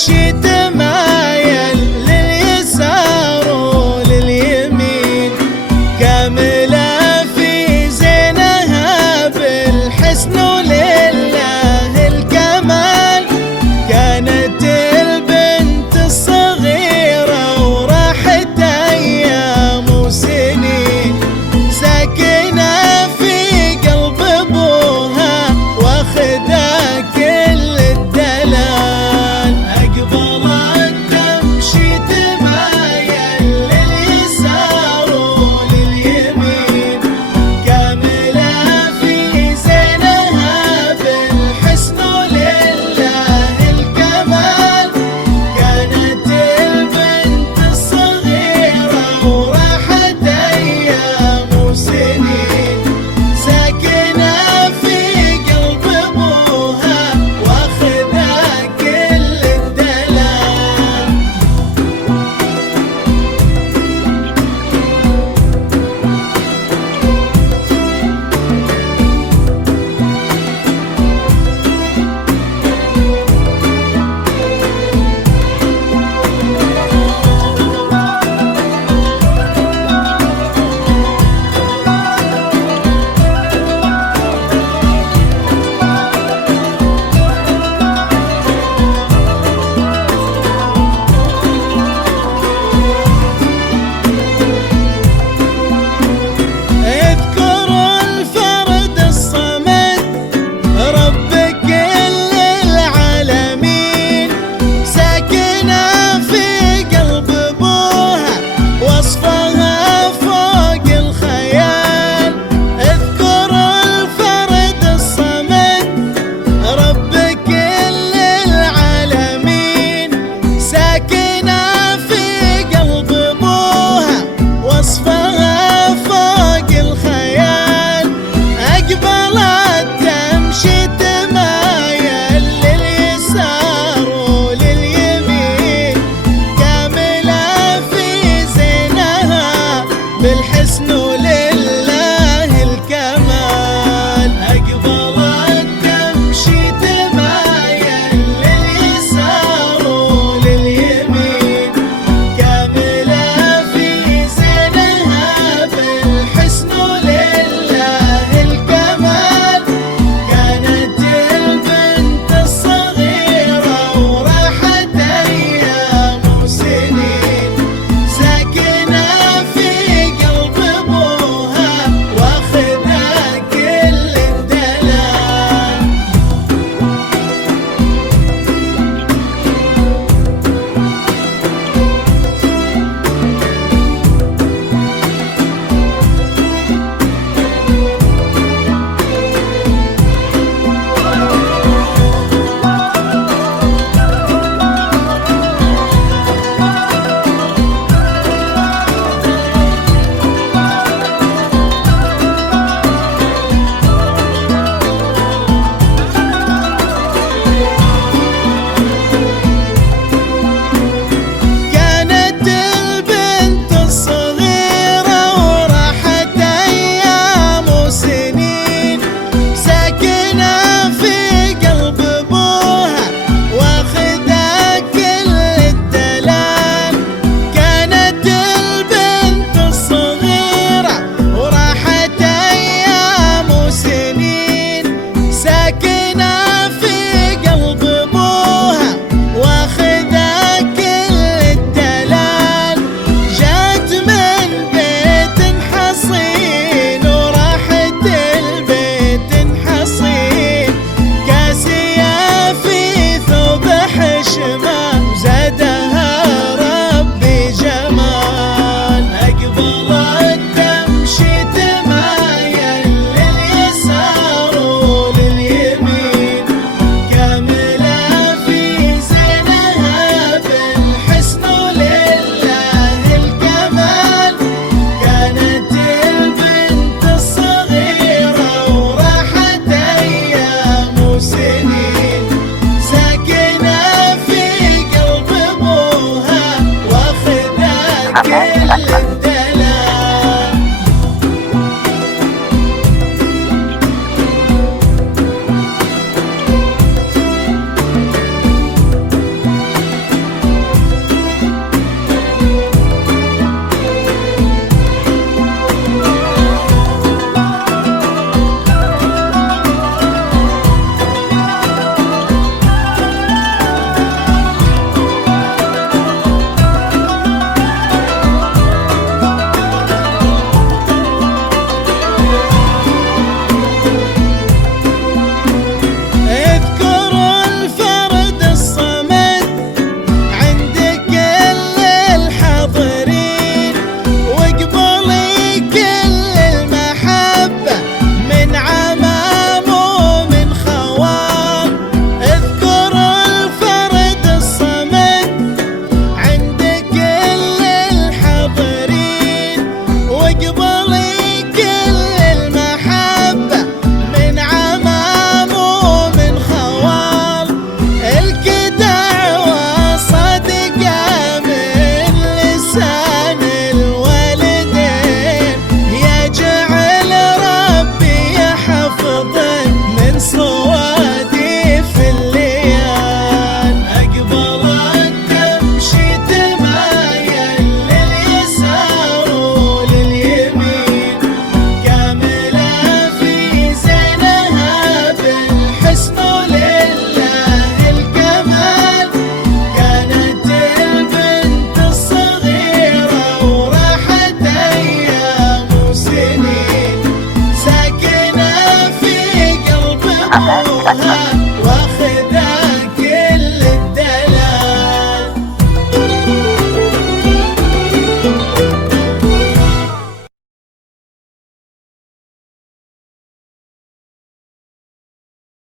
تمشي تمايل لليسار ولليمين، كاملة في زينها بالحسن ولله الكمال. كانت البنت الصغيرة وراحت أيام وسنين، ساكنة في قلب أبوها واخذة كل الدلال. أقبلت تمشي تمايل لليسار ولليمين، كاملة في زينها بالحسن ولله الكمال. كانت البنت الصغيرة وراحت أيام وسنين، ساكنة في قلب أبوها واخذة كل الدلال. اذكر الفرد الصمد رب كل العالمين، ساكنة في قلب أبوها وصفها فوق الخيال. اذكر الفرد الصمد رب كل العالمين، ساكنة في قلب أبوها وصفها فوق الخيال. أقبلت تمشي تمايل لليسار ولليمين، كاملة في زينها بالحسن ولله الكمال. أقبلت تمشي تمايل لليسار ولليمين، كاملة في زينها بالحسن ولله الكمال. كانت البنت الصغيرة وراحت أيام وسنين، ساكنة في قلب أبوها واخذة كل الدلال. كانت البنت الصغيرة وراحت أيام وسنين، ساكنة في قلب أبوها واخذة كل الدلال. كانت البنت الصغيرة وراحت أيام وسنين، ساكنة في قلب أبوها واخذة كل الدلال. جات من بيت حصين وراحت البيت حصين، كاسية في ثوب حشمة وزادها ربي جمال. أقبلت تمشي تمايل لليسار ولليمين، كاملة في زينها بالحسن ولله الكمال. كانت البنت الصغيرة وراحت أيام وسنين، ساكنة في قلب أبوها واخذة كل الدلال. واخر